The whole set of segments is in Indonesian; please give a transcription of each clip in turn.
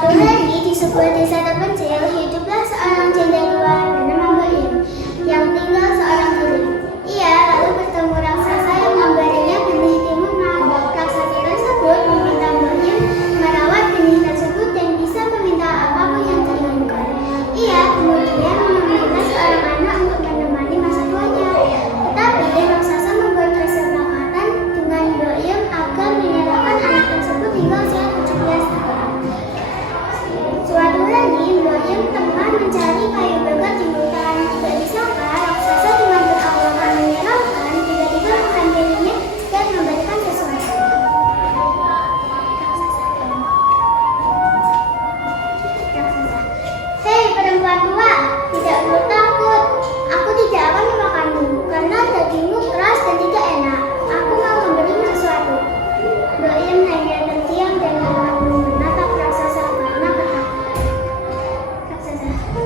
Suatu hari di sebuah desa terpencil hiduplah seorang cendekia bernama Boim yang tinggal seorang diri. Ia lalu bertemu raksasa yang memberinya benih timunan. Raksasa tersebut meminta Boim merawat benih tersebut dan bisa meminta apapun yang diinginkan. Ia kemudian meminta seorang anak untuk menemani masa tuanya. Tetapi raksasa membuat kesepakatan dengan Boim agar menyerahkan anak tersebut hingga usia 17 tahun. Suatu hari, Boim tengah mencari kayu bakar di hutan. Tidak disangka, raksasa dengan perawakan menyeramkan tiba-tiba menghampirinya dan memberikan sesuatu. Raksasa, "Hei perempuan tua, tidak perlu takut. Aku tidak akan memakanmu karena dagingmu keras dan tidak enak. Aku mau memberimu sesuatu." Boim hanya terdiam dan menatap raksasa karena ketakutan.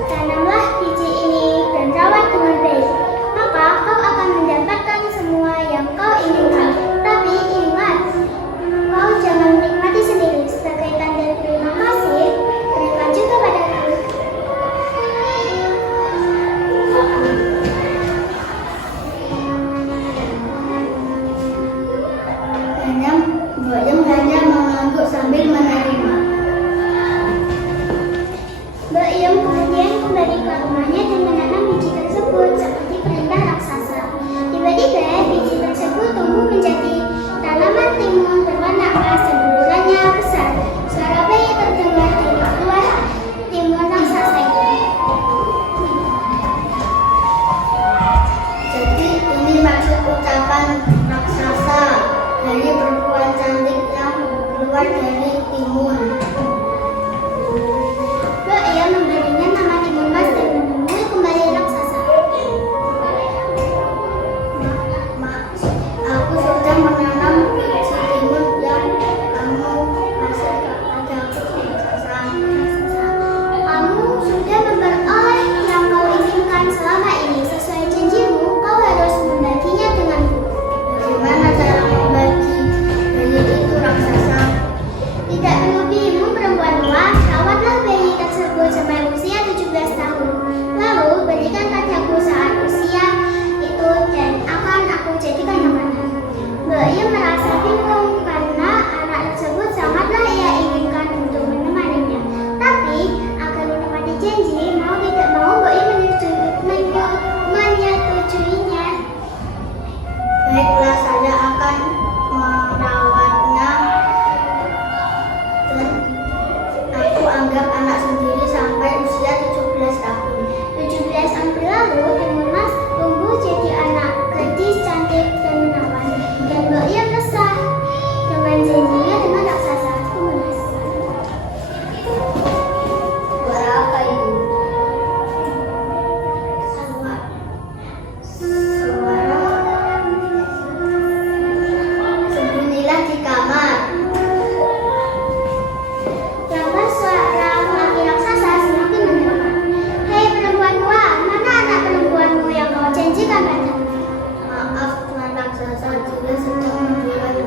Tanamlah biji ini dan rawat dengan baik, maka kau akan mendapatkan semua yang kau inginkan. Tapi ingat, kau jangan menikmati sendiri. Sebagai tanda terima kasih, berikan juga padaku. Boim hanya mengangguk sambil menerima. Boim kemudian kembali ke rumahnya dan menanam biji tersebut seperti perintah raksasa. Tiba-tiba biji tersebut tumbuh menjadi tanaman timun berwarna emas dan ukurannya besar. Suara bayi terdengar dari luar timun raksasa itu. Jadi ini maksud ucapan raksasa dari perempuan cantik yang keluar dari timun. Boim memberinya nama timun mas dan menemui kembali raksasa. Aku sudah menanam biji timun yang kamu kasih padaku, raksasa. Kamu sudah memperoleh yang kau inginkan selama ini. Sesuai janjimu, kau harus membaginya denganku. Bagaimana cara membagi bayi itu, raksasa? Tidak perlu bingung perempuan tua, rawatlah bayi tersebut sampai usia 17 tahun. Lalu berikan padaku saat usia itu dan akan aku jadikan amanah. Boim merasa bingung karena anak tersebut sangatlah ia inginkan untuk menemaninya. Tapi agar menepati janji, mau tidak mau Boim menyetujuinya. Baiklah, saya akan merawatnya dan aku anggap anak sendiri sampai usia 17 tahun. 17 tahun berlalu, timun mas tumbuh jadi anak gadis cantik dan menawan. Dan Boim resah dengan janjinya dengan raksasa timun mas. Suara apa itu? Suara sembunyilah di kamar. Lantas suara laki raksasa semakin mendekat. Hei perempuan tua, mana anak perempuanmu yang kau janjikan padaku? Maaf tuan raksasa, dia sedang menjual kayu.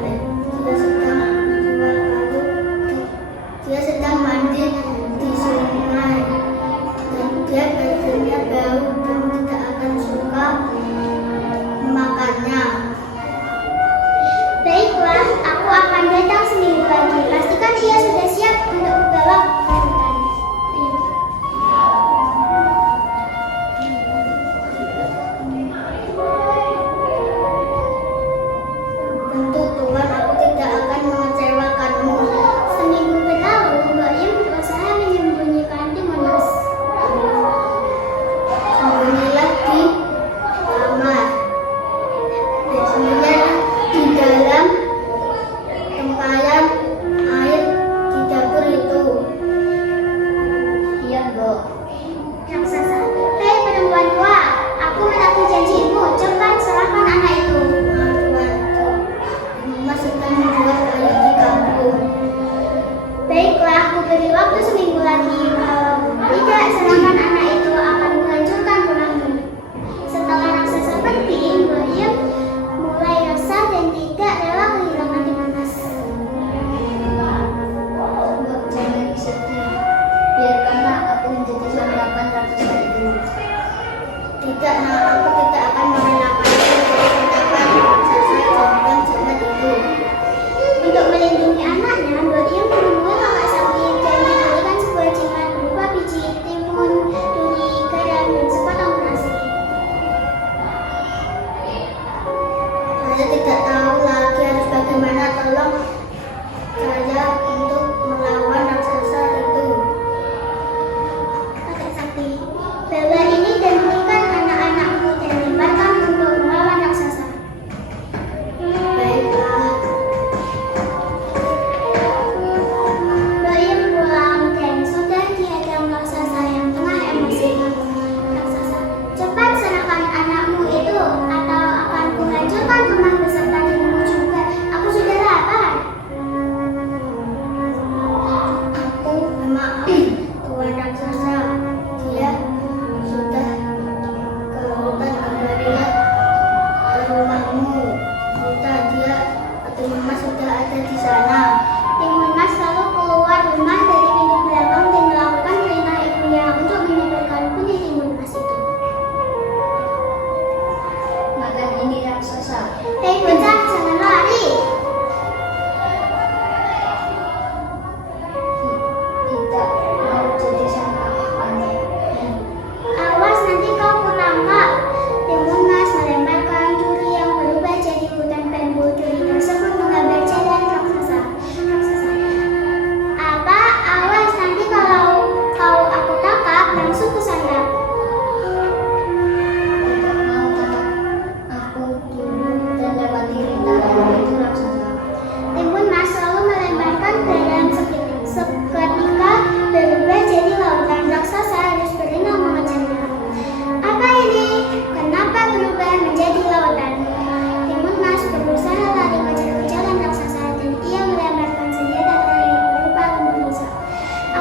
Dia sedang mandi di sungai dan dia badannya bau dan tidak akan suka memakannya. Baiklah, aku akan datang seminggu lagi. Pastikan ia sudah siap untuk dibawa ke hutan. Tentu tuan, aku tidak akan mengecewakanmu. Seminggu berlalu, Boim berusaha menyembunyikan timun mas. Sembunyilah di kamar. Sembunyilah di dalam tempayan air di dapur itu. Iya, Bu. Raksasa, hei perempuan tua, aku menagih janjimu. Cepat serahkan anak itu. Mas sedang menjual kayu di kampung. Baiklah, aku beri waktu seminggu lagi. Kalau tidak serahkan anak itu akan menghancurkan rumahmu. Setelah raksasa pergi, Boim mulai resah dan tidak rela kehilangan timun mas. Jangan sedih.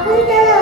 aku di dalam.